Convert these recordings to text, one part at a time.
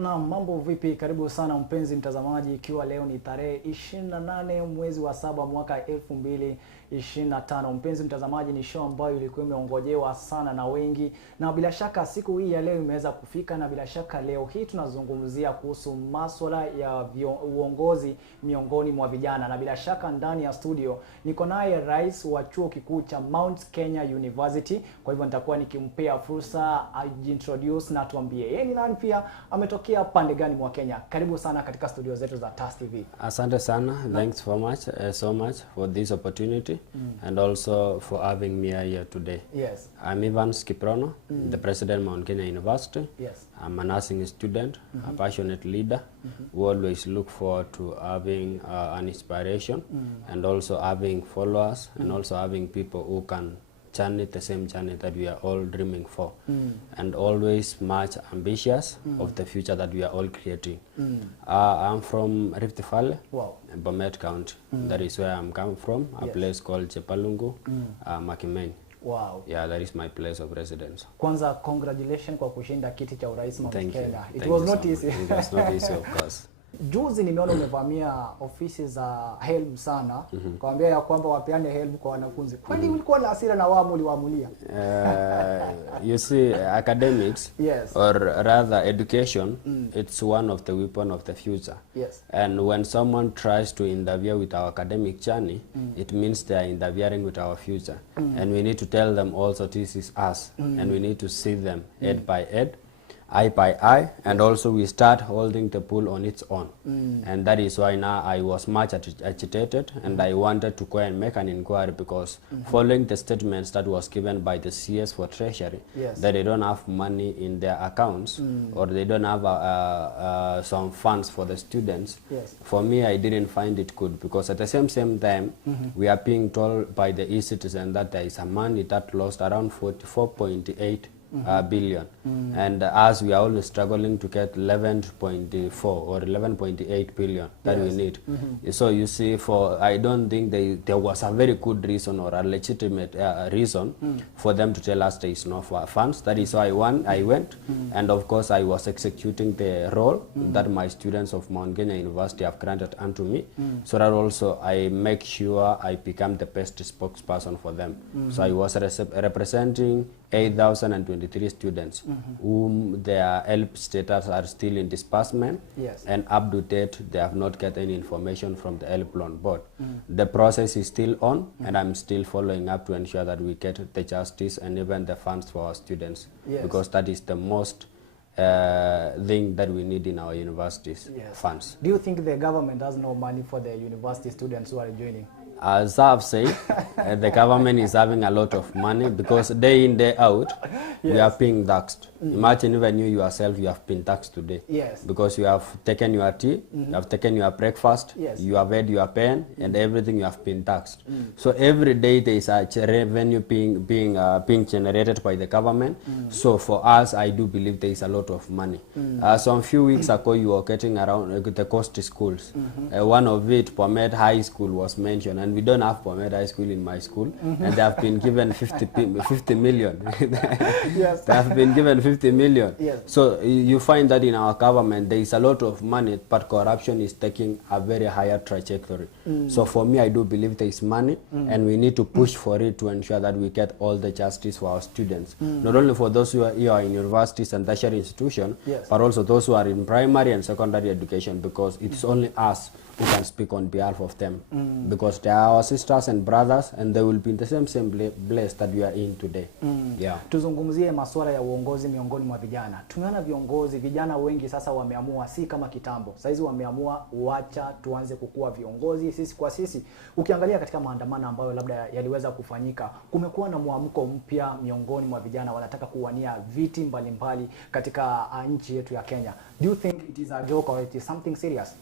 Na mambo vipi? Karibu sana mpenzi mtazamaji, ikiwa leo ni tarehe 28 mwezi wa 7 mwaka 2025. Mpenzi mtazamaji, ni show ambayo ilikuwa imeongojewa sana na wengi, na bila shaka siku hii ya leo imeweza kufika, na bila shaka leo hii tunazungumzia kuhusu masuala ya uongozi miongoni mwa vijana. Na bila shaka ndani ya studio niko naye rais wa chuo kikuu cha Mount Kenya University. Kwa hivyo nitakuwa nikimpea fursa ajiintroduce na tuambie yeye ni nani, pia ametokea pande gani mwa Kenya. Karibu sana katika studio zetu za TAS TV. Asante sana. Thanks so much for this opportunity and also for having me here today. Yes. I'm Ivan Skiprono, the president of Mount Kenya University. Yes. I'm a nursing student, a passionate leader who always look forward to having an inspiration and also having followers and also having people who can journey the same journey that we are all dreaming for and always much ambitious of the future that we are all creating. I'm from Rift Valley, Bomet County. That is where I'm coming from, a place called Chepalungu, Makimeni. Wow. Yeah, that is my place of residence. Kwanza, congratulations kwa kushinda kiti cha urais Mount Kenya. It was not easy. It was not easy, of course. Juzi nimeona umevamia ofisi za HELB sana, kwambia ya kwamba wapeane HELB kwa wanafunzi. Kwani ulikuwa na hasira na wao uliwaamulia? You see, academics, yes, or rather education, it's one of the weapon of the future. Yes. And when someone tries to interfere with our academic journey, it means they are interfering with our future. And we need to tell them also this is us. And we need to see them head by head, eye by eye, and also we start holding the pool on its own. And that is why now I was much agitated, and I wanted to go and make an inquiry, because following the statements that was given by the CS for Treasury, that they don't have money in their accounts, or they don't have some funds for the students. For me, I didn't find it good, because at the same time, we are being told by the e-citizen that there is a money that lost around 44.8 billion, and as we are always struggling to get 11.4 or 11.8 billion that we need. So you see, I don't think there was a very good reason or a legitimate reason for them to tell us there is no funds. That is why I went, and of course I was executing the role that my students of Mount Kenya University have granted unto me, so that also I make sure I become the best spokesperson for them. So I was representing 8,023 students whom their HELB status are still in disbursement, and up to date they have not get any information from the HELB loan board. The process is still on, and I'm still following up to ensure that we get the justice and even the funds for our students, because that is the most thing that we need in our universities, funds. Do you think the government has no money for the university students who are joining? As I've said, the government is having a lot of money, because day in, day out, we are being taxed. Imagine even you yourself, you have been taxed today. Because you have taken your tea, you have taken your breakfast, you have had your pen, and everything you have been taxed. So every day there is a revenue being generated by the government. So for us, I do believe there is a lot of money. Some few weeks ago, you were getting around the coast schools. One of it, Bomet High School, was mentioned, and we don't have Bomet High School in my school, and they have been given 50 million. They have been given 50 million. So you find that in our government there is a lot of money, but corruption is taking a very higher trajectory. So for me, I do believe there is money, and we need to push for it to ensure that we get all the justice for our students, not only for those who are here in universities and tertiary institutions, but also those who are in primary and secondary education, because it's only us who can speak on behalf of them, because they are our sisters and brothers, and they will be in the same place that we are in today. Tuzungumzie masuala ya uongozi miongoni mwa vijana. Tumeona vijana wengi sasa wameamua, si kama kitambo. Saizi wameamua wacha tuanze kukua viongozi sisi kwa sisi. Ukiangalia katika maandamano ambayo labda yaliweza kufanyika, kumekuwa na muamko mpya miongoni mwa vijana, wanataka kuwania viti mbalimbali katika nchi yetu ya Kenya. Do you think it is a joke or it is something serious?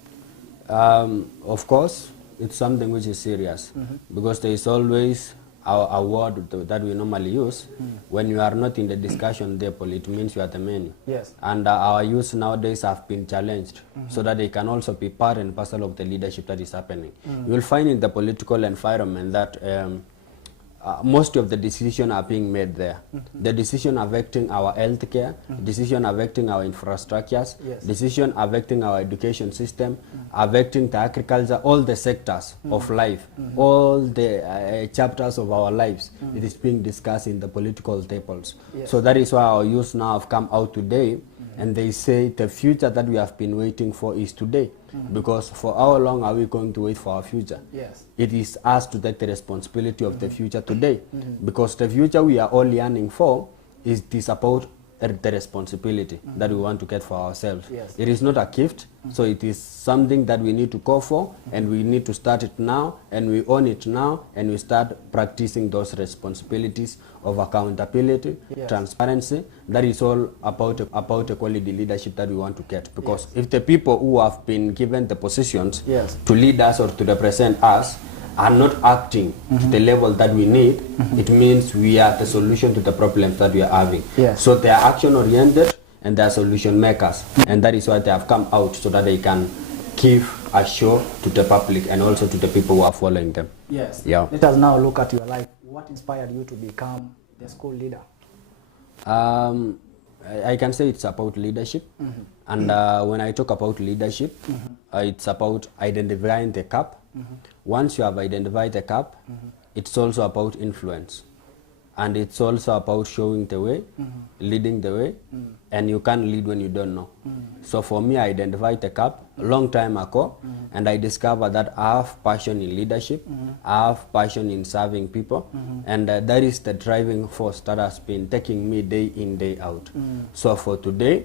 Of course, it's something which is serious, because there is always a word that we normally use. When you are not in the discussion table, it means you are the many. And our youth nowadays have been challenged, so that they can also be part and parcel of the leadership that is happening. You will find in the political environment that most of the decisions are being made there. The decision affecting our healthcare, decision affecting our infrastructures, decision affecting our education system, affecting the agriculture, all the sectors of life, all the chapters of our lives. It is being discussed in the political tables. So that is why our youth now have come out today, and they say the future that we have been waiting for is today. Because for how long are we going to wait for our future? It is us to take the responsibility of the future today. Because the future we are all yearning for is this about the responsibility that we want to get for ourselves. It is not a gift, so it is something that we need to go for, and we need to start it now, and we own it now, and we start practicing those responsibilities of accountability, transparency. That is all about a quality leadership that we want to get. Because if the people who have been given the positions to lead us or to represent us are not acting to the level that we need, it means we are the solution to the problems that we are having. So they are action oriented and they are solution makers, and that is why they have come out, so that they can give a show to the public and also to the people who are following them. Let us now look at your life. What inspired you to become the school leader? I can say it's about leadership, and when I talk about leadership, it's about identifying the gap. Once you have identified the gap, it's also about influence, and it's also about showing the way, leading the way, and you can't lead when you don't know. So for me, I identified the gap a long time ago, and I discovered that I have passion in leadership, I have passion in serving people, and that is the driving force that has been taking me day in, day out. So for today,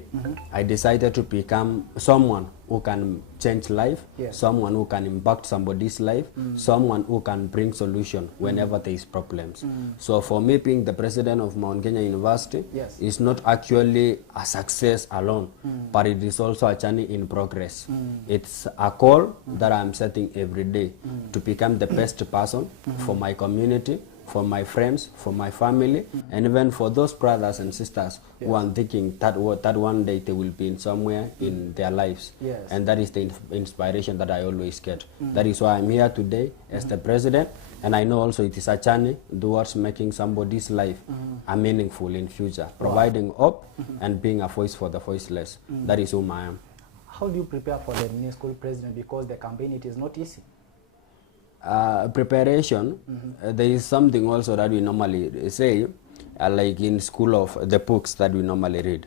I decided to become someone who can change life, someone who can impact somebody's life, someone who can bring solution whenever there is problems. So for me, being the president of Mount Kenya University is not actually a success alone, but it is also a journey in progress. It's a goal that I'm setting every day to become the best person for my community, for my friends, for my family, and even for those brothers and sisters who are thinking that one day they will be in somewhere in their lives. And that is the inspiration that I always get. That is why I'm here today as the president, and I know also it is a journey towards making somebody's life a meaningful in future, providing hope and being a voice for the voiceless. That is whom I am. How do you prepare for the new school president? Because the campaign, it is not easy. Preparation, there is something also that we normally say, like in school of the books that we normally read.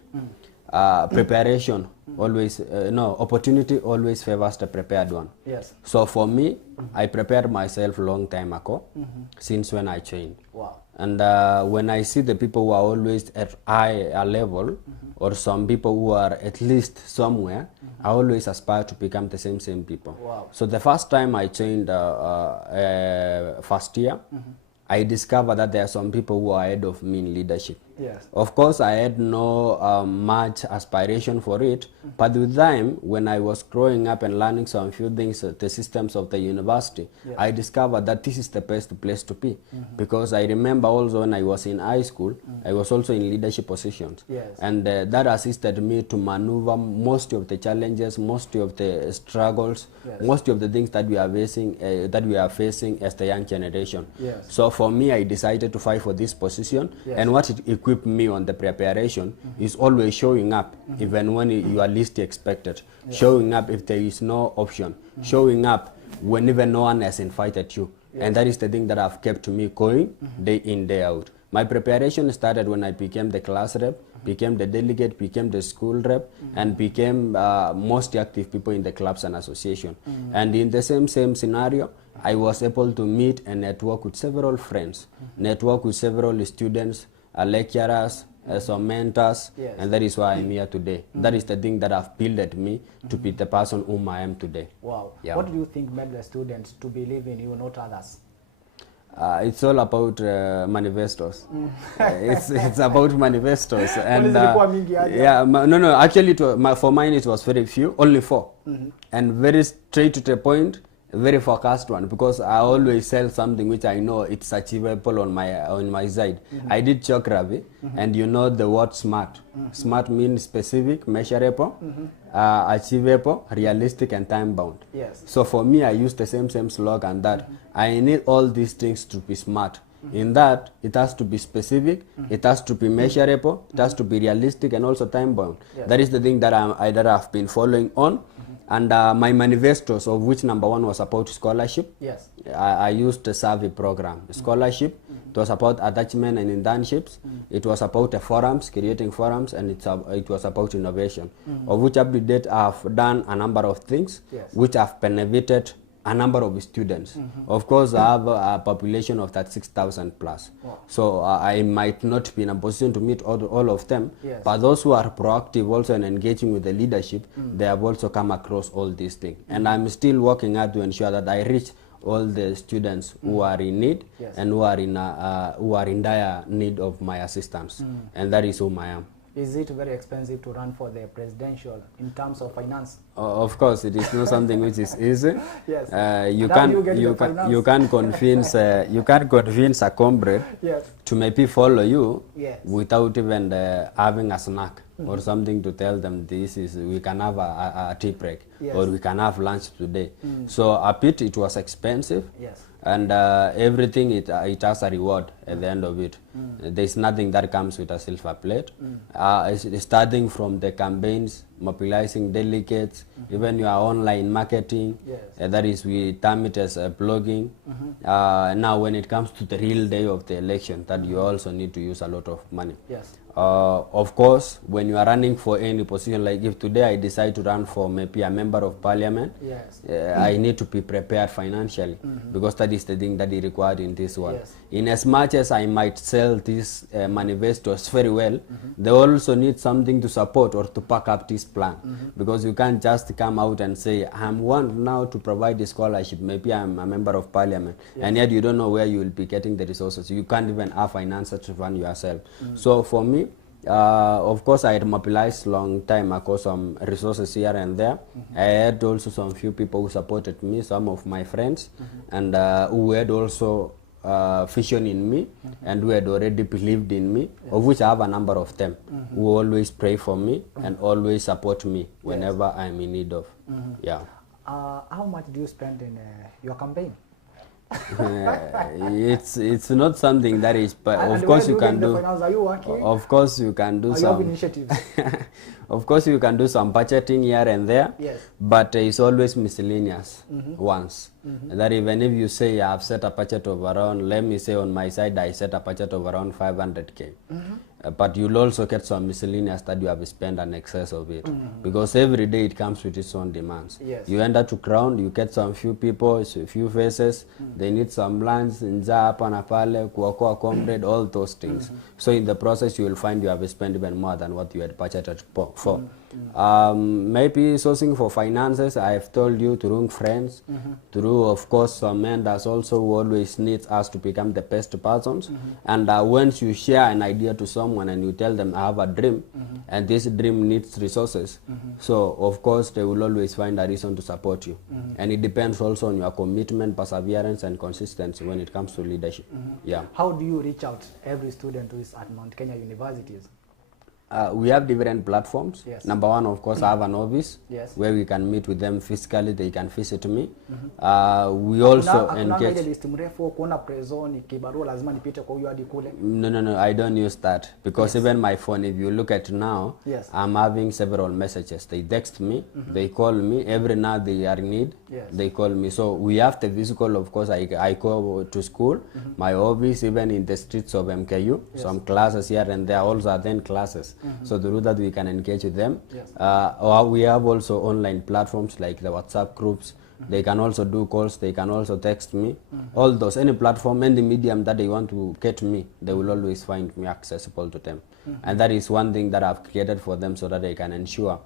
Preparation always, opportunity always favors the prepared one. So for me, I prepared myself a long time ago, since when I trained. And when I see the people who are always at high level, or some people who are at least somewhere, I always aspire to become the same people. So the first time I trained first year, I discovered that there are some people who are ahead of me in leadership. Of course, I had no much aspiration for it, but with time, when I was growing up and learning some few things, the systems of the university, I discovered that this is the best place to be. Because I remember also when I was in high school, I was also in leadership positions. And that assisted me to maneuver most of the challenges, most of the struggles, most of the things that we are facing as the young generation. So for me, I decided to fight for this position, and what it equipped me on the preparation is always showing up even when you are least expected, showing up if there is no option, showing up when even no one has invited you. And that is the thing that have kept me going day in, day out. My preparation started when I became the class rep, became the delegate, became the school rep, and became most active people in the clubs and association. And in the same scenario, I was able to meet and network with several friends, network with several students, lecturers, some mentors, and that is why I'm here today. That is the thing that have built me to be the person whom I am today. What do you think made the students to believe in you, not others? It's all about manifestos. It's about manifestos. And actually for mine it was very few, only 4, and very straight to the point, very focused one, because I always sell something which I know it's achievable on my side. I did geography, and you know the word SMART. SMART means specific, measurable, achievable, realistic, and time bound. So for me, I use the same slogan that I need all these things to be smart. In that, it has to be specific, it has to be measurable, it has to be realistic, and also time bound. Yes. That is the thing that that I've been following on. And my manifestos, of which number one was about scholarship. Yes. I used a survey program, scholarship. It was about attachment and internships. It was about forums, creating forums, and it was about innovation. Of which up to date I've done a number of things, Yes. which have benefited a number of students. Of course, I have a population of that 6,000 plus. Wow. So I might not be in a position to meet all of them, Yes. but those who are proactive also and engaging with the leadership, they have also come across all these things. And I'm still working hard to ensure that I reach all the students who are in need, Yes. and who are in dire need of my assistance. And that is whom I am. Is it very expensive to run for the presidential in terms of finance? Of course, it is not something which is easy. Yes. You How do you get the can finance? you can convince a comrade Yes. to maybe follow you, Yes. without even having a snack or something to tell them we can have a tea break, Yes. or we can have lunch today. So a bit it was expensive. Yes. And everything it has a reward at the end of it. There's nothing that comes with a silver plate. Starting from the campaigns, mobilizing delegates, even your online marketing, Yes. that is, we term it as blogging. Now when it comes to the real day of the election, that you also need to use a lot of money. Yes. Of course, when you are running for any position, like if today I decide to run for maybe a member of parliament, Yes. I need to be prepared financially, because that is the thing that is required in this one. Yes. In as much as I might sell these manifestos very well, they also need something to support or to back up this plan, because you can't just come out and say, I'm one now to provide the scholarship, maybe I'm a member of parliament, and yet you don't know where you will be getting the resources. You can't even have finances to fund yourself. So for me, of course, I had mobilized long time ago some resources here and there. I had also some few people who supported me, some of my friends, and who had also vision in me, and who had already believed in me, of which I have a number of them, who always pray for me and always support me whenever I'm in need of. Yeah. How much do you spend in your campaign? It's not something that is, but And of course where you can get the do. finance? Are you working? Of course you can do Are you have some. initiatives? Of course you can do some budgeting here and there. Yes. But it's always miscellaneous once. That even if you say I've set a budget of around, let me say on my side I set a budget of around 500k. But you'll also get some miscellaneous that you have spent in excess of it, because every day it comes with its own demands. Yes. You enter to ground, you get some few people, a few faces, they need some lunch, njaa hapa na pale, kuokoa comrade, all those things. So in the process you will find you have spent even more than what you had budgeted for. Maybe sourcing for finances, I have told you, through friends, through of course some mentors also who always needs us to become the best persons. And once you share an idea to someone and you tell them I have a dream, and this dream needs resources, so of course they will always find a reason to support you. And it depends also on your commitment, perseverance and consistency when it comes to leadership. Yeah. How do you reach out every student who is at Mount Kenya universities? We have different platforms. Yes. Number one, of course, I have an office, Yes. where we can meet with them physically. They can visit me. We also engage. List mrefu kuona prezo ni kibarua lazima nipite kwa huyo hadi kule. No, I don't use that, because even my phone, if you look at now, Yes. I'm having several messages. They text me, they call me. Every now they are in need, Yes. they call me. So we have the physical, of course. I go to school, my office, even in the streets of MKU, some classes here and there, also attend classes. So through that we can engage with them. Yes. Or we have also online platforms like the WhatsApp groups. They can also do calls, they can also text me. All those, any platform, any medium that they want to get me, they will always find me accessible to them. And that is one thing that I've created for them, so that they can ensure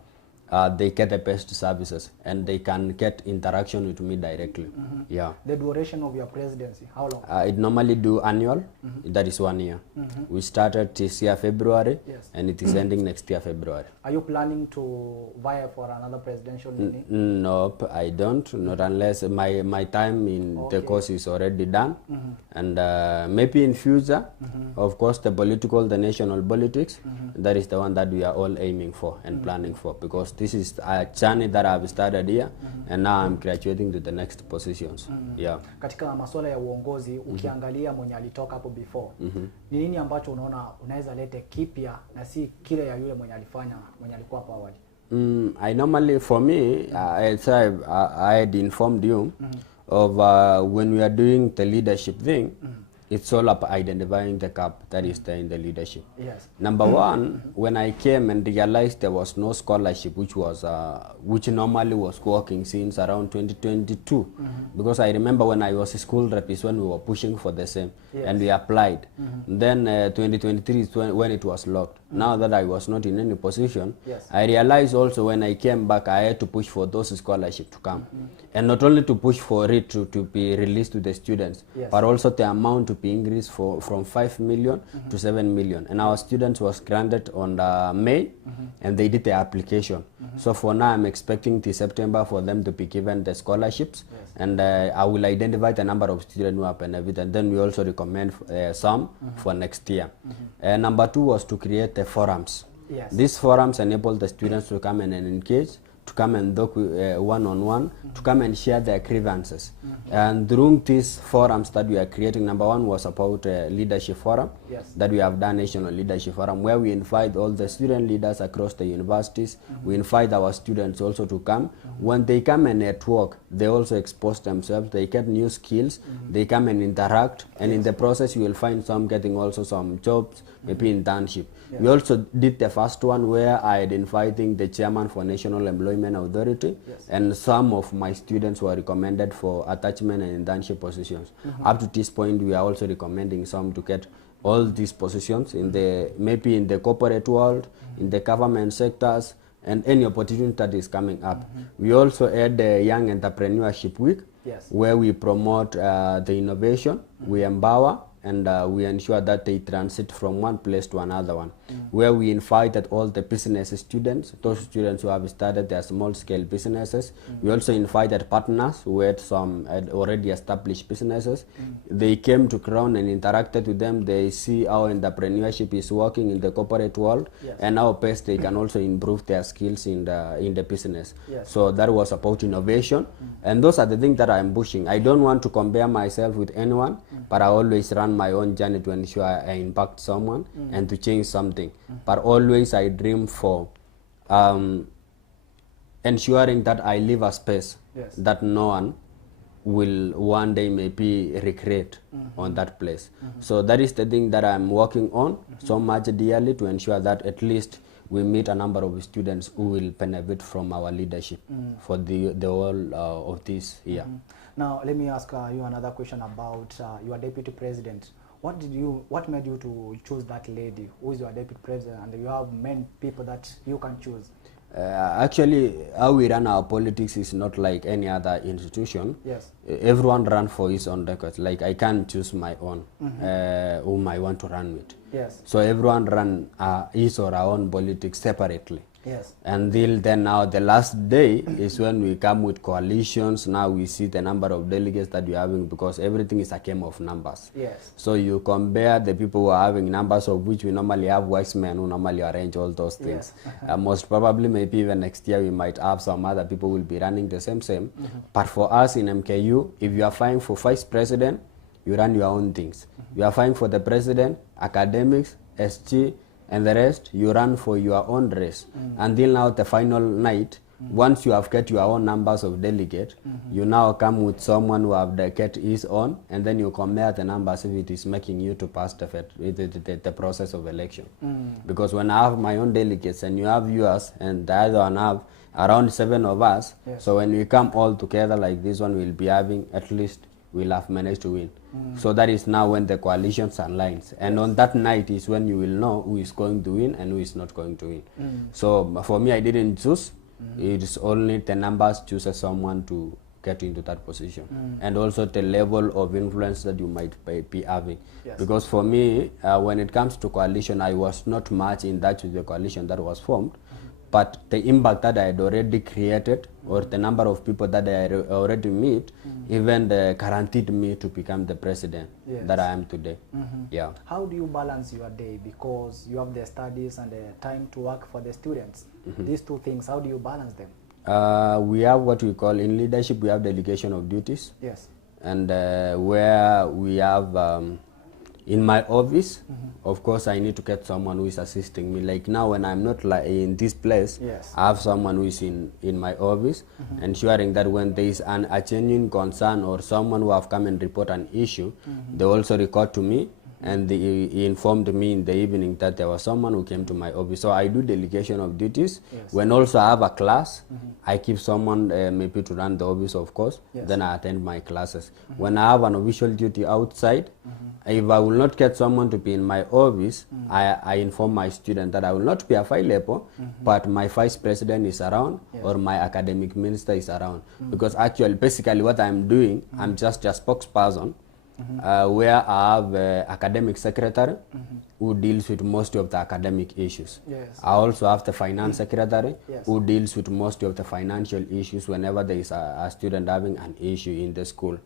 they get the best services and they can get interaction with me directly. Yeah. The duration of your presidency, how long? It normally do annual. That is 1 year. We started this year February, Yes. and it is ending next year February. Are you planning to vie for another presidential meeting? Nope, I don't. Not unless my time in the course is already done. And maybe in future, of course, the national politics, that is the one that we are all aiming for and planning for, because this is a journey that I've started here, and now I'm graduating to the next positions. Yeah. Katika masuala ya uongozi, ukiangalia mwenye alitoka hapo before, ni nini ambacho unaona unaweza lete kipya na si kile ya yule mwenye alifanya, mwenye alikuwa hapo awali? I normally, for me, I had informed you of when we are doing the leadership thing, it's all about identifying the gap that is there in the leadership. Yes. Number one, when I came and realized there was no scholarship which normally was working since around 2022, because I remember when I was a school rep is when we were pushing for the same, and we applied. Then 2023 is when it was locked. Now that I was not in any position, I realized also when I came back I had to push for those scholarships to come, and not only to push for it to be released to the students, but also the amount to be increased from 5 million to 7 million. And our students was granted on May, and they did the application. So for now I'm expecting this September for them to be given the scholarships, and I will identify the number of students who have benefited, and then we also recommend some for next year. Number two was to create the forums. These forums enable the students to come and engage, to come and talk one-on-one, to come and share their grievances. And during these forums that we are creating, number one was about leadership forum, that we have done national leadership forum, where we invite all the student leaders across the universities. We invite our students also to come. When they come and network, they also expose themselves, they get new skills, they come and interact, and in the process you will find some getting also some jobs, maybe internship. We also did the first one where I had inviting the chairman for National Employment Authority, and some of my students were recommended for attachment and internship positions. Up to this point, we are also recommending some to get all these positions in the maybe in the corporate world, in the government sectors, and any opportunity that is coming up. We also had the Young Entrepreneurship Week, where we promote the innovation, we empower, and we ensure that they transit from one place to another one, where we invited all the business students, those students who have started their small-scale businesses. We also invited partners who had already established businesses. They came to ground and interacted with them. They see how entrepreneurship is working in the corporate world, and how best they can also improve their skills in the business. So that was about innovation, and those are the things that I'm pushing. I don't want to compare myself with anyone, but I always run my own journey to ensure I impact someone and to change something. But always I dream for ensuring that I leave a space that no one will one day maybe regret on that place. So that is the thing that I'm working on so much dearly, to ensure that at least we meet a number of students who will benefit from our leadership for the whole of this year. Now, let me ask you another question about your deputy president. What made you to choose that lady who is your deputy president, and you have many people that you can choose? Actually, how we run our politics is not like any other institution. Everyone run for his own records. Like I can't choose my own whom I want to run with. So everyone run his or our own politics separately. Until then, now the last day is when we come with coalitions. Now we see the number of delegates that we're having, because everything is a game of numbers. So you compare the people who are having numbers, of which we normally have wise men who normally arrange all those things. Most probably, maybe even next year, we might have some other people who will be running the same. But for us in MKU, if you are fighting for vice president, you run your own things. You are fighting for the president, academics, SG, and the rest, you run for your own race. Until now, the final night, once you have get your own numbers of delegates, you now come with someone who have get his own, and then you compare the numbers if it is making you to pass the process of election. Because when I have my own delegates and you have yours, and the other one have around 7 of us, so when we come all together like this one, we'll be having at least, we'll have managed to win. So that is now when the coalitions aligns, and on that night is when you will know who is going to win and who is not going to win. So for me, I didn't choose. It is only the numbers chooses someone to get into that position, and also the level of influence that you might be having. Because for me, when it comes to coalition, I was not much in touch with the coalition that was formed. but the impact that I had already created, or the number of people that I had already meet, even guaranteed me to become the president that I am today. Yeah. How do you balance your day? Because you have the studies and the time to work for the students. These two things, how do you balance them? We have what we call in leadership, we have delegation of duties. Yes. And where we have in my office, of course, I need to get someone who is assisting me. Like now, when I'm not in this place, I have someone who is in my office, ensuring that when there is a genuine concern or someone who have come and report an issue, they also record to me, and he informed me in the evening that there was someone who came to my office. So I do delegation of duties. When also I have a class, I keep someone maybe to run the office, of course. Then I attend my classes. When I have an official duty outside, if I will not get someone to be in my office, I inform my student that I will not be available, but my vice president is around, or my academic minister is around. Because actually, basically what I'm doing, I'm just a spokesperson, where I have academic secretary who deals with most of the academic issues. I also have the finance secretary who deals with most of the financial issues whenever there is a student having an issue in the school.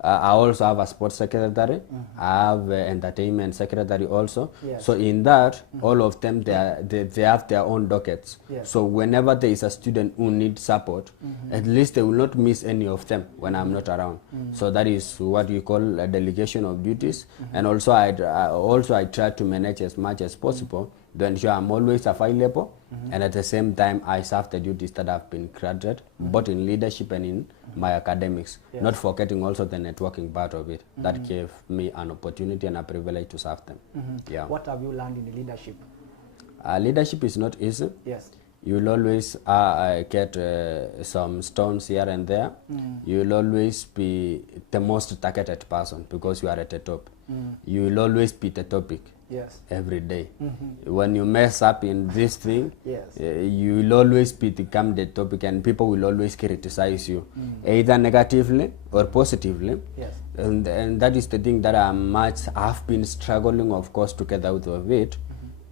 I also have a sports secretary. I have entertainment secretary also. So in that, all of them, they have their own dockets. So whenever there is a student who needs support, at least they will not miss any of them when I'm not around. So that is what you call a delegation of duties. And also I try to manage as much as possible to ensure I'm always available, and at the same time I serve the duties that have been granted, both in leadership and in my academics, not forgetting also the networking part of it. That gave me an opportunity and a privilege to serve them. What have you learned in leadership? Leadership is not easy. You will always get some stones here and there. You will always be the most targeted person because you are at the top. You will always be the topic every day. When you mess up in this thing, you will always become the topic, and people will always criticize you, either negatively or positively. And that is the thing that I've been struggling, of course, to get out of it.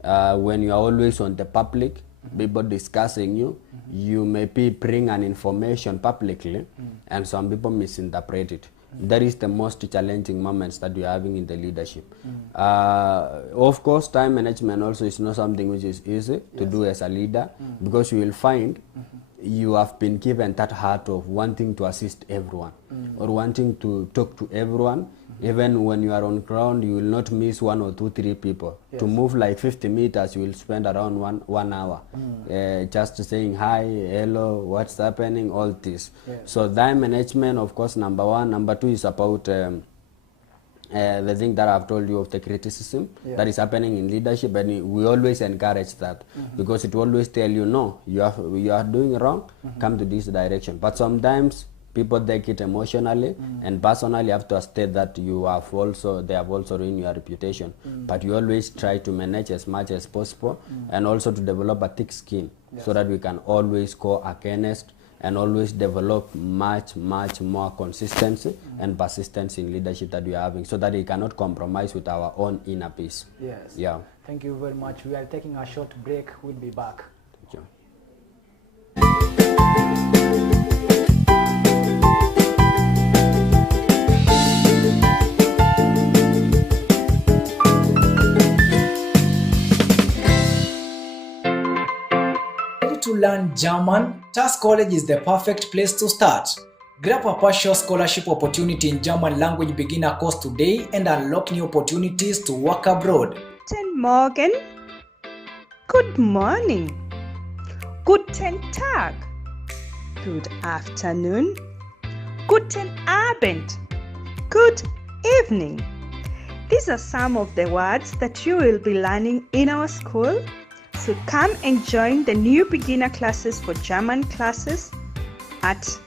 When you are always on the public, people discussing you, you maybe bring an information publicly, and some people misinterpret it. That is the most challenging moments that we are having in the leadership. Of course, time management also is not something which is easy to do as a leader, because you will find you have been given that heart of wanting to assist everyone, or wanting to talk to everyone. Even when you are on ground, you will not miss 1 or 2, 3 people. To move like 50 meters, you will spend around one hour just saying hi, hello, what's happening, all this. So time management, of course, number 1. Number 2 is about the thing that I've told you of the criticism that is happening in leadership, and we always encourage that, because it will always tell you, no, you are doing wrong, come to this direction. But sometimes people take it emotionally, and personally have to state that they have also ruined your reputation. But you always try to manage as much as possible, and also to develop a thick skin, so that we can always go against and always develop much more consistency and persistence in leadership that we are having, so that we cannot compromise with our own inner peace. Thank you very much. We are taking a short break. We'll be back. Thank you. To learn German, TAS College is the perfect place to start. Grab a partial scholarship opportunity in German language beginner course today and unlock new opportunities to work abroad. Guten Morgen, good morning, guten Tag, good afternoon, guten Abend, good evening. These are some of the words that you will be learning in our school. So come and join the new beginner classes for German classes at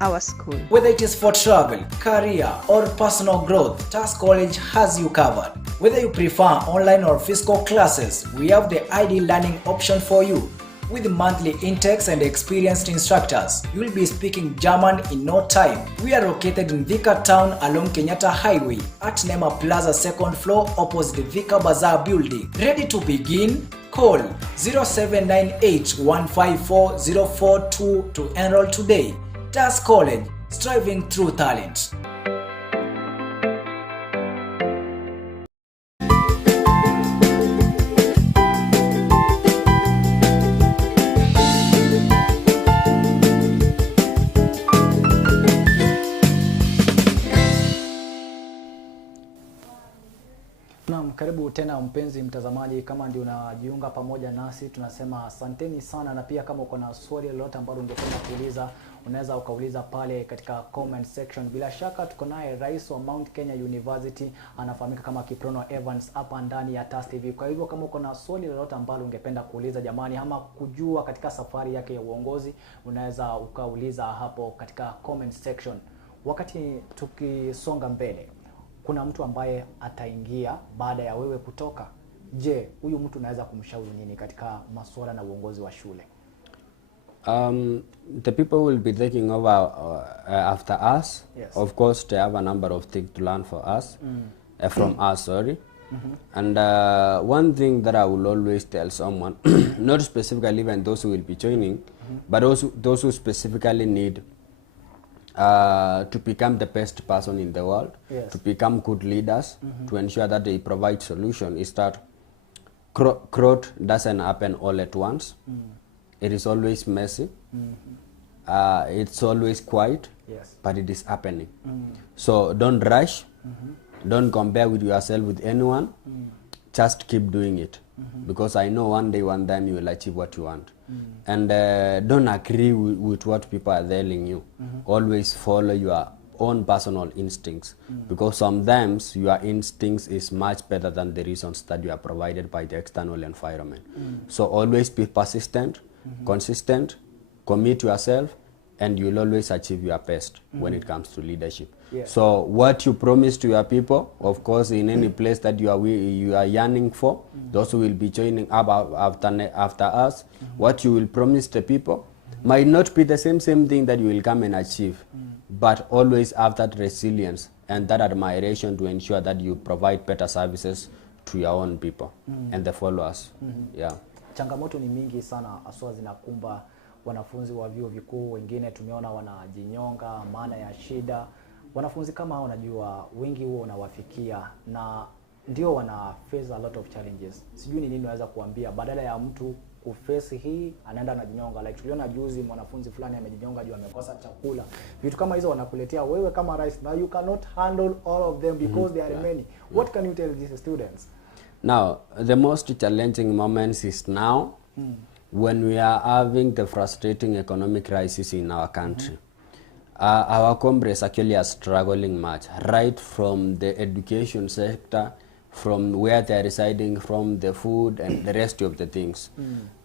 our school. Whether it is for travel, career, or personal growth, TAS College has you covered. Whether you prefer online or physical classes, we have the ideal learning option for you. With monthly intakes and experienced instructors, you will be speaking German in no time. We are located in Vika Town along Kenyatta Highway at Nema Plaza 2nd floor opposite the Vika Bazaar building. Ready to begin? Call 0798-154-042 to enroll today. TAS College, striving through talent. Naam, karibu tena mpenzi mtazamaji, kama ndio unajiunga pamoja nasi tunasema asanteni sana, na pia kama uko na swali lolote ambalo ungependa kuuliza unaweza ukauliza pale katika comment section. Bila shaka tuko naye rais wa Mount Kenya University, anafahamika kama Kiprono Evans hapa ndani ya TAS TV. Kwa hivyo kama uko na swali lolote ambalo ungependa kuuliza jamani, ama kujua katika safari yake ya uongozi, unaweza ukauliza hapo katika comment section. Wakati tukisonga mbele, kuna mtu ambaye ataingia baada ya wewe kutoka. Je, huyu mtu unaweza kumshauri nini katika masuala na uongozi wa shule? The people will be taking over after us. Yes. Of course, they have a number of things to learn for us, from us, sorry. And one thing that I will always tell someone, not specifically even those who will be joining, but also those who specifically need to become the best person in the world, Yes. to become good leaders, to ensure that they provide solution, is that growth doesn't happen all at once. It is always messy. It's always quiet, Yes. but it is happening. So don't rush. Don't compare with yourself with anyone. Just keep doing it, because I know one time you will achieve what you want. And don't agree with what people are telling you. Always follow your own personal instincts, because sometimes your instincts is much better than the reasons that you are provided by the external environment. So always be persistent, consistent, commit yourself, and you'll always achieve your best when it comes to leadership. Yes. So what you promise to your people, of course, in any place that you are yearning for, those who will be joining up after us, what you will promise the people might not be the same thing that you will come and achieve, but always have that resilience and that admiration to ensure that you provide better services to your own people and the followers. Yeah. Changamoto ni mingi sana aswa zinakumba wanafunzi wa vyuo vikuu. Wengine tumeona wanajinyonga maana ya shida. Wanafunzi kama hao najua wengi huo unawafikia na ndio wana face a lot of challenges. Sijui ni nini unaweza kuambia badala ya mtu kuface hii anaenda anajinyonga. Like tuliona juzi mwanafunzi fulani amejinyonga juu amekosa chakula. Vitu kama hizo wanakuletea wewe kama rais, now you cannot handle all of them because there are many. What can you tell these students? Now, the most challenging moments is now when we are having the frustrating economic crisis in our country. Our comrades actually are struggling much, right from the education sector, from where they are residing, from the food and the rest of the things.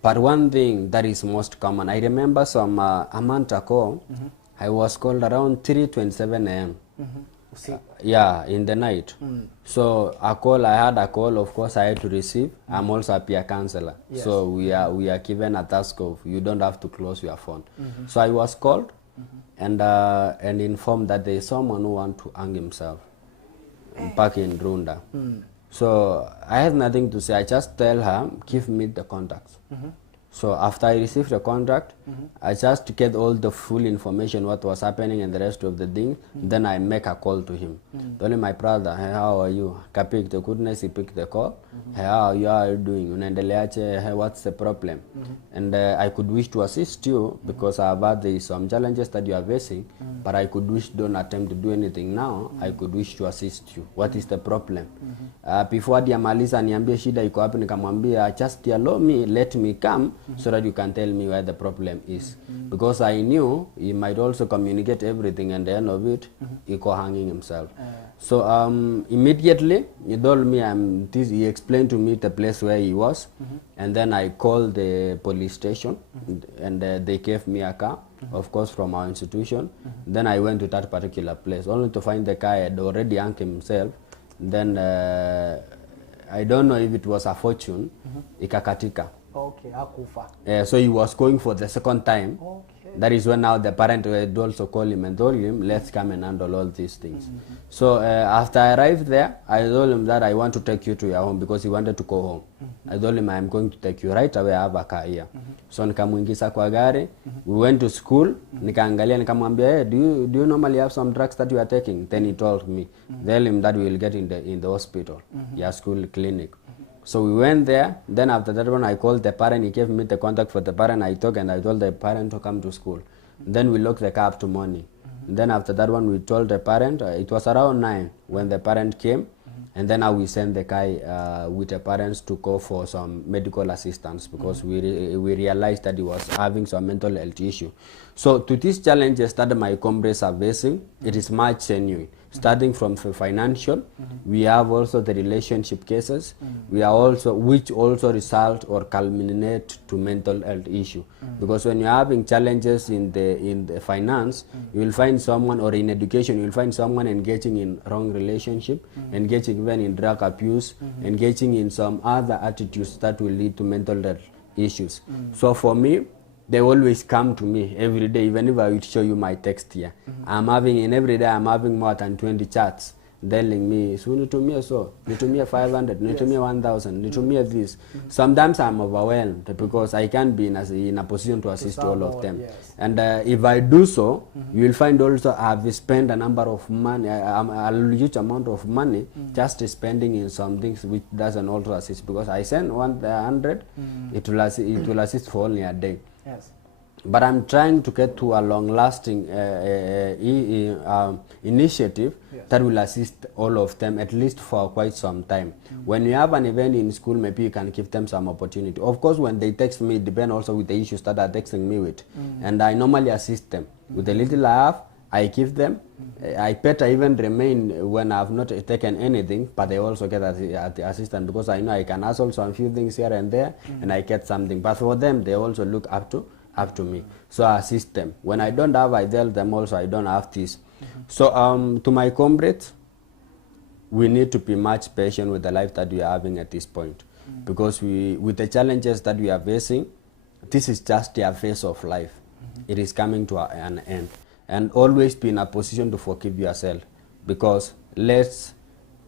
But one thing that is most common, I remember some a month ago, I was called around 3:27 a.m. Yeah, in the night. So I had a call, of course I had to receive. I'm also a peer counselor. Yes. So we are given a task of you don't have to close your phone. So I was called and informed that there is someone who want to hang himself back in Runda. So I had nothing to say. I just tell her, give me the contacts. So after I received the contract, I just get all the full information, what was happening and the rest of the thing. Then I make a call to him. Tell my brother, hey, how are you? I picked the goodness, he picked the call. Hey, how are you doing? Unaendeleaje? Hey, what's the problem? And I could wish to assist you because I've had there is some challenges that you are facing, but I could wish don't attempt to do anything now. I could wish to assist you. What is the problem? Before Diamaliza niambie shida iko wapi, nikamwambia just allow me, let me come so that you can tell me where the problem is. Because I knew he might also communicate everything and the end of it, iko hanging himself. So immediately he told me, he explained to me the place where he was, and then I called the police station and they gave me a car, of course from our institution. Then I went to that particular place only to find the guy had already hung himself. Then I don't know if it was a fortune, ikakatika. Okay, akufa. So he was going for the second time. Okay. That is when now the parent would also call him and told him, let's come and handle all these things. So after I arrived there, I told him that I want to take you to your home because he wanted to go home. I told him, I'm going to take you right away, I have a car here. So nikamuingiza kwa gari, we went to school, nikaangalia, nikamwambia, hey, do you normally have some drugs that you are taking? Then he told me, tell him that we will get in the hospital, your school clinic. So we went there. Then after that one, I called the parent. He gave me the contact for the parent. I talked and I told the parent to come to school. Then we locked the car up to morning. Then after that one, we told the parent. It was around 9 when the parent came. And then we sent the guy with the parents to go for some medical assistance because we realized that he was having some mental health issue. So to these challenges that my comrades are facing, it is much genuine. Starting from financial, we have also the relationship cases, we are also, which also result or culminate to mental health issue. Because when you're having challenges in the finance, you will find someone, or in education, you will find someone engaging in wrong relationship, engaging even in drug abuse, engaging in some other attitudes that will lead to mental health issues. So for me, they always come to me every day, even if I would show you my text here. Every day I'm having more than 20 chats telling me, so need to me so, need to me 500, need to me 1,000, need to me this. Sometimes I'm overwhelmed because I can't be in a position to assist all of them. And if I do so, you will find also I've spent a number of money, a huge amount of money just spending in some things which doesn't also assist, because I send 100, it will assist for only a day. Yes. But I'm trying to get to a long-lasting initiative that will assist all of them, at least for quite some time. When you have an event in school, maybe you can give them some opportunity. Of course, when they text me, it depends also with the issues that are texting me with. And I normally assist them. With the little I have, I give them. I better even remain when I have not taken anything, but I also get the assistance, because I know I can ask also a few things here and there, and I get something. But for them, they also look up to me. So I assist them. When I don't have, I tell them also I don't have this. So to my comrades, we need to be much patient with the life that we are having at this point. Because with the challenges that we are facing, this is just their phase of life. It is coming to an end. And always be in a position to forgive yourself, because let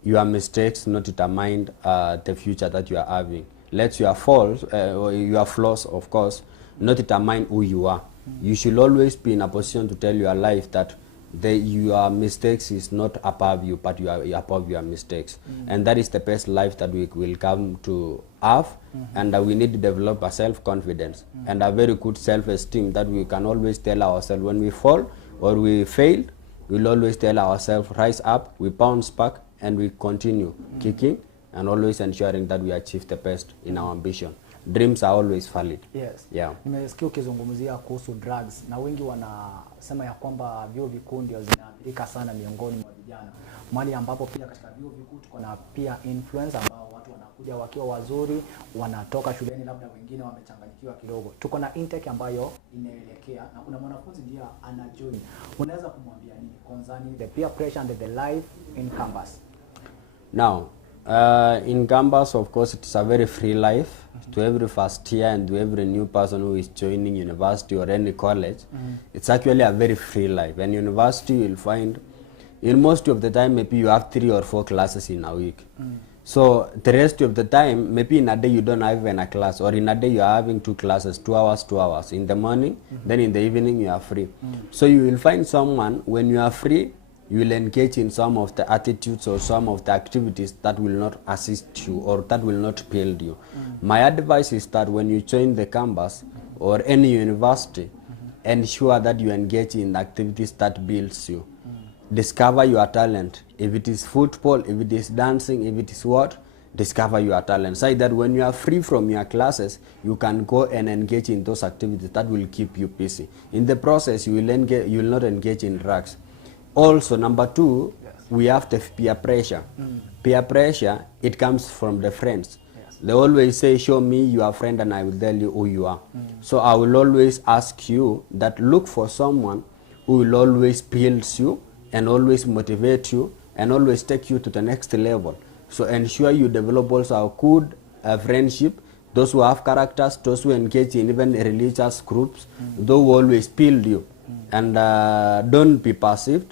your mistakes not determine the future that you are having. Let your faults, or your flaws, of course, not determine who you are. You should always be in a position to tell your life that your mistakes is not above you, but you are above your mistakes. And that is the best life that we will come to have. And we need to develop a self-confidence and a very good self-esteem that we can always tell ourselves when we fall or we fail, we'll always tell ourselves, rise up, we bounce back, and we continue kicking and always ensuring that we achieve the best in our ambition. Dreams are always valid. Yes. Yeah. Nimesikia ukizungumzia kuhusu drugs, na wengi wanasema ya kwamba vyuo vikuu ndio zinaathirika sana miongoni mwa vijana. Mahali ambapo pia katika vyuo vikuu tuko na pia influence ambao watu wanakuja wakiwa wazuri, wanatoka shuleni labda wengine wamechanganyikiwa kidogo. Tuko na intake ambayo inaelekea na kuna mwanafunzi ndiye anajoin. Unaweza kumwambia nini concerning the peer pressure and the life in campus? Now, in campus, of course, it's a very free life to every first year and to every new person who is joining university or any college. It's actually a very free life. And university, you'll find, in most of the time, maybe you have 3 or 4 classes in a week. So the rest of the time, maybe in a day you don't have even a class, or in a day you are having 2 classes, 2 hours. In the morning, then in the evening you are free. So you will find someone, when you are free, you will engage in some of the attitudes or some of the activities that will not assist you or that will not build you. My advice is that when you join the campus or any university, ensure that you engage in activities that builds you. Discover your talent. If it is football, if it is dancing, if it is what, discover your talent. So that when you are free from your classes, you can go and engage in those activities that will keep you busy. In the process, you will not engage in drugs. Also, number 2, we have the peer pressure. Peer pressure, it comes from the friends. They always say, show me your friend and I will tell you who you are. So I will always ask you that look for someone who will always build you and always motivate you and always take you to the next level. So ensure you develop also a good friendship those who have characters, those who engage in even religious groups, those who always build you. And don't be passive,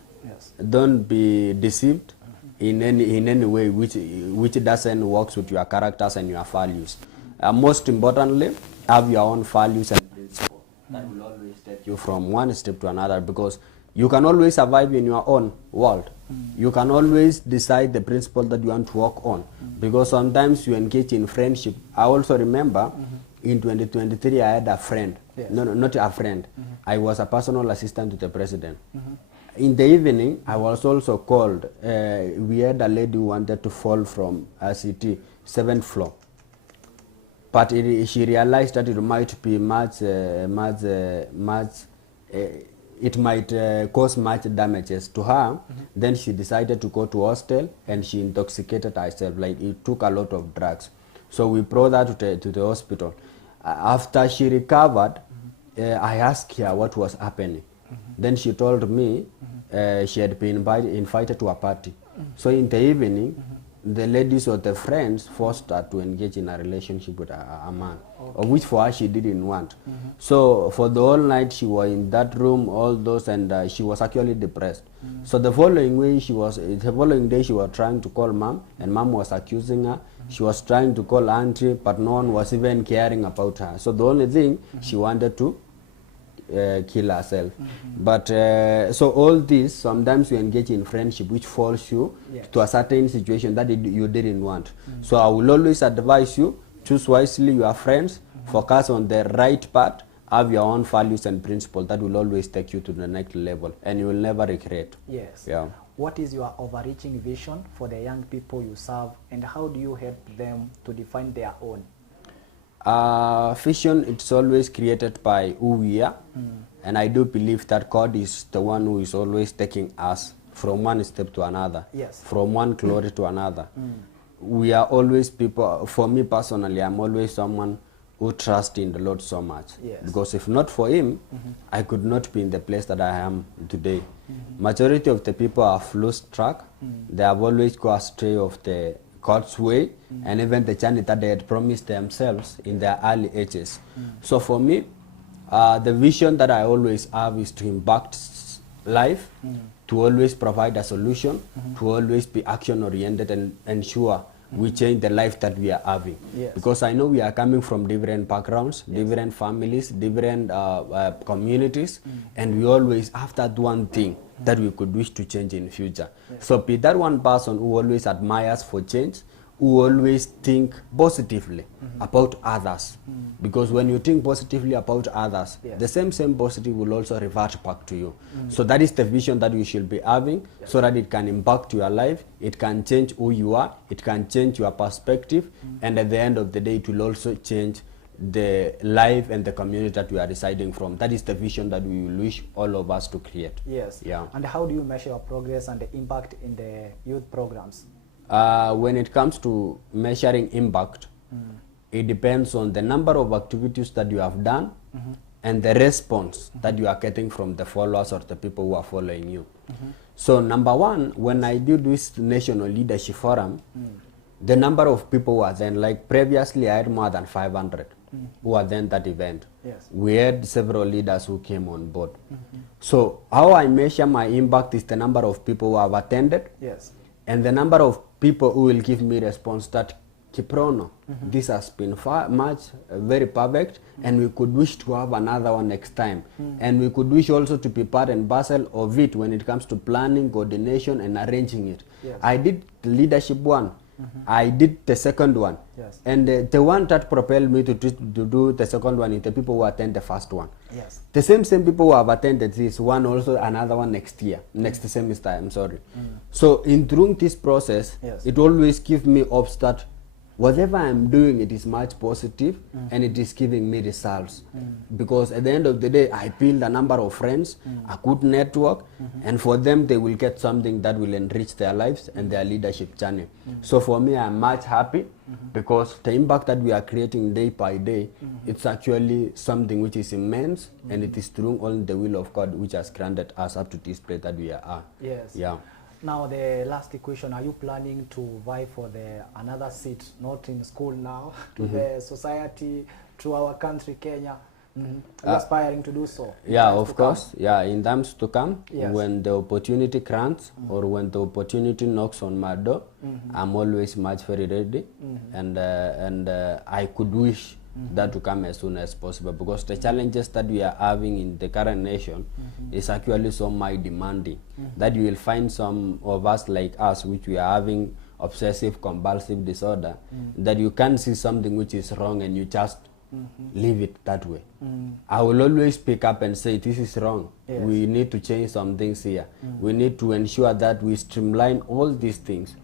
don't be deceived in any way which doesn't work with your characters and your values. Most importantly, have your own values and principles that will always take you from one step to another, because you can always survive in your own world. You can always decide the principle that you want to work on, because sometimes you engage in friendship. I also remember in 2023 I had a friend. No, not a friend. I was a personal assistant to the president. In the evening, I was also called. We had a lady who wanted to fall from RCT, 7th floor. But she realized that it might be it might cause much damages to her. Then she decided to go to hostel, and she intoxicated herself. Like, it took a lot of drugs. So we brought her to the hospital. After she recovered, I asked her what was happening. Then she told me she had been invited to a party. So in the evening, the ladies or the friends forced her to engage in a relationship with a man, of which for her she didn't want. So for the whole night she was in that room, all those, and she was actually depressed. So the following day she was trying to call mom, and mom was accusing her. She was trying to call auntie, but no one was even caring about her. So the only thing, she wanted to kill herself. But so all this, sometimes you engage in friendship which forces you to a certain situation that you didn't want. So I will always advise you, choose wisely your friends, focus on the right path, have your own values and principles that will always take you to the next level, and you will never regret. Yes. Yeah. What is your overreaching vision for the young people you serve, and how do you help them to define their own? Vision, it's always created by who we are, and I do believe that God is the one who is always taking us from one step to another, from one glory to another. We are always people. For me personally, I'm always someone who trusts in the Lord so much, because if not for Him, I could not be in the place that I am today. Majority of the people have lost track. They have always gone astray of the God's way, and even the journey that they had promised themselves in their early ages. So for me, the vision that I always have is to impact life, to always provide a solution, to always be action-oriented and ensure we change the life that we are having. Because I know we are coming from different backgrounds, different families, different communities, and we always have that one thing that we could wish to change in future. So be that one person who always admires for change, who always think positively about others. Because when you think positively about others, the same positive will also revert back to you. So that is the vision that you should be having, so that it can impact your life, it can change who you are, it can change your perspective, and at the end of the day, it will also change the life and the community that we are residing from. That is the vision that we will wish all of us to create. Yeah. And how do you measure your progress and the impact in the youth programs? When it comes to measuring impact, it depends on the number of activities that you have done and the response that you are getting from the followers or the people who are following you. So number one, when I did this National Leadership Forum, the number of people was then, like previously I had more than 500 who were then that event. We had several leaders who came on board. So how I measure my impact is the number of people who have attended, and the number of people who will give me response that Kiprono, this has been very perfect, and we could wish to have another one next time. And we could wish also to be part and parcel of it when it comes to planning, coordination, and arranging it. I did the leadership one. I did the second one. And the one that propelled me to do the second one is the people who attend the first one. The same people who have attended this one, also another one next semester, I'm sorry. So in through this process, it always gives me hopes that whatever I'm doing, it is much positive, and it is giving me results. Because at the end of the day, I build a number of friends, a good network, and for them, they will get something that will enrich their lives and their leadership journey. So for me, I'm much happy, because the impact that we are creating day by day, it's actually something which is immense, and it is through only the will of God which has granted us up to this place that we are. Yes. Yeah. Now the last question, are you planning to vie for another seat, not in school now, to the society, to our country, Kenya? Are you aspiring to do so? Yeah, of course. Yeah, in times to come, Yes. when the opportunity grants or when the opportunity knocks on my door, I'm always much very ready, and I could wish that to come as soon as possible, because the challenges that we are having in the current nation is actually so much demanding that you will find some of us like us, which we are having obsessive compulsive disorder, that you can see something which is wrong and you just leave it that way. I will always pick up and say, this is wrong. Yes. We need to change some things here. We need to ensure that we streamline all these things.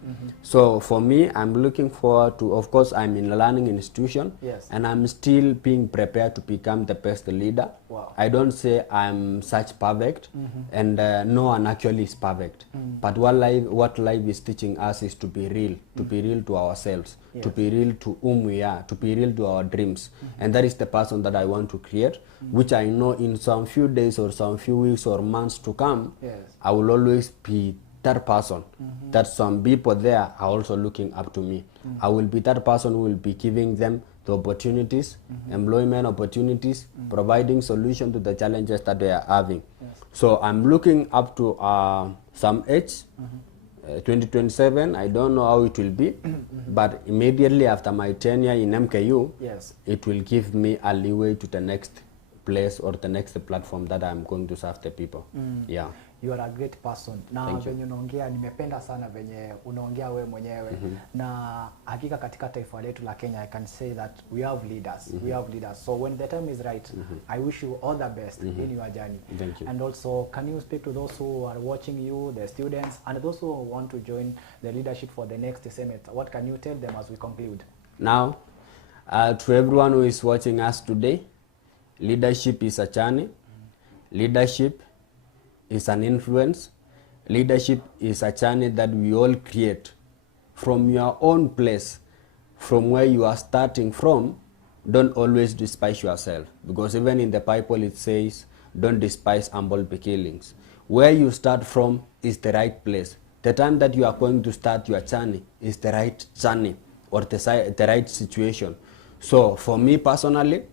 So for me, I'm looking forward to, of course, I'm in a learning institution, Yes. and I'm still being prepared to become the best leader. Wow. I don't say I'm such perfect, and no one actually is perfect. But what life is teaching us is to be real to ourselves, Yes. to be real to whom we are, to be real to our dreams. And that is the person that I want to create, which I know in some few days or some few weeks or months to come, Yes. I will always be that person that some people there are also looking up to me. I will be that person who will be giving them the opportunities, employment opportunities, providing solution to the challenges that they are having. Yes. So I'm looking up to some age, 2027, I don't know how it will be, but immediately after my tenure in MKU, Yes. it will give me a leeway to the next place or the next platform that I'm going to serve the people. Yeah. You are a great person. Na Thank you. venye unaongea, nimependa sana venye unaongea we mwenyewe. Na hakika katika taifa letu la Kenya, I can say that we have leaders. We have leaders. So when the time is right, I wish you all the best in your journey. Thank you. And also, can you speak to those who are watching you, the students, and those who want to join the leadership for the next summit? What can you tell them as we conclude? Now, to everyone who is watching us today, leadership is a journey. Leadership is an influence. Leadership is a journey that we all create from your own place, from where you are starting from. Don't always despise yourself, because even in the Bible it says, don't despise humble beginnings. Where you start from is the right place. The time that you are going to start your journey is the right journey or the right situation. So for me personally,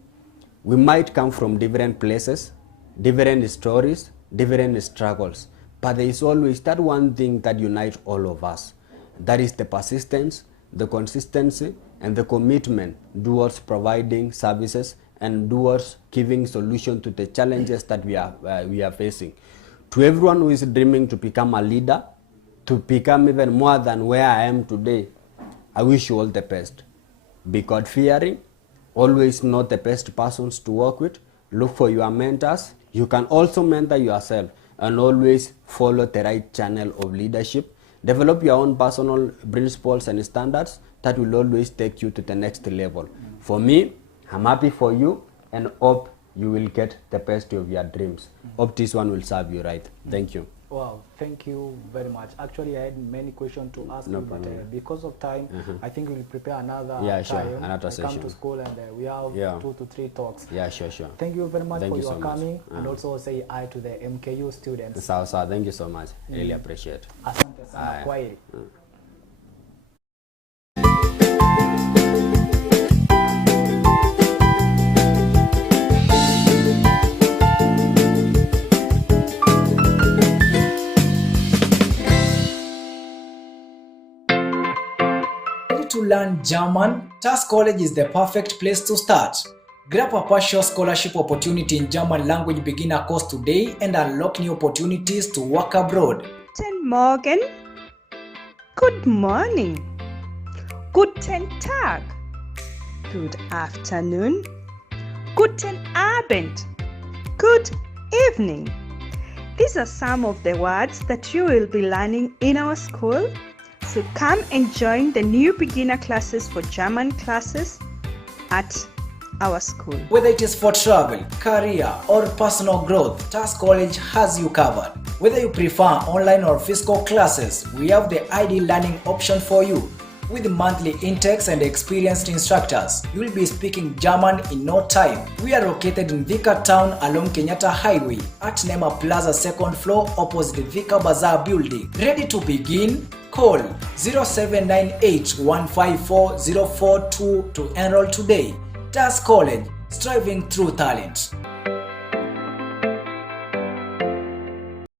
we might come from different places, different stories, different struggles, but there is always that one thing that unites all of us. That is the persistence, the consistency, and the commitment towards providing services and towards giving solution to the challenges that we are facing. To everyone who is dreaming to become a leader, to become even more than where I am today, I wish you all the best. Be God-fearing, always know the best persons to work with, look for your mentors. You can also mentor yourself, and always follow the right channel of leadership. Develop your own personal principles and standards that will always take you to the next level. For me, I'm happy for you and hope you will get the best of your dreams. Hope this one will serve you right. Thank you. Wow, thank you very much. Actually, I had many questions to ask No you, but problem. because of time, I think we'll prepare another Yeah, sure, time. another I come session. to school and we have Yeah. 2 to 3 talks. Yeah, sure. Thank you very much Thank for you your so much. coming, and also say hi to the MKU students. So, thank you so much. Really appreciate it. Asante sana, Haya. kwaheri. Ready to learn German? TAS College is the perfect place to start. Grab a partial scholarship opportunity in German language beginner course today and unlock new opportunities to work abroad. Guten Morgen. Good morning. Guten Tag. Good afternoon. Guten Abend. Good evening. These are some of the words that you will be learning in our school. So come and join the new beginner classes for German classes at our school. Whether it is for travel, career, or personal growth, TAS College has you covered. Whether you prefer online or physical classes, we have the ideal learning option for you. With monthly intakes and experienced instructors, you will be speaking German in no time. We are located in Thika Town along Kenyatta Highway at Nema Plaza 2nd floor opposite Thika Bazaar building. Ready to begin? Call 0798-154-042 to enroll today. TAS College, striving through talent.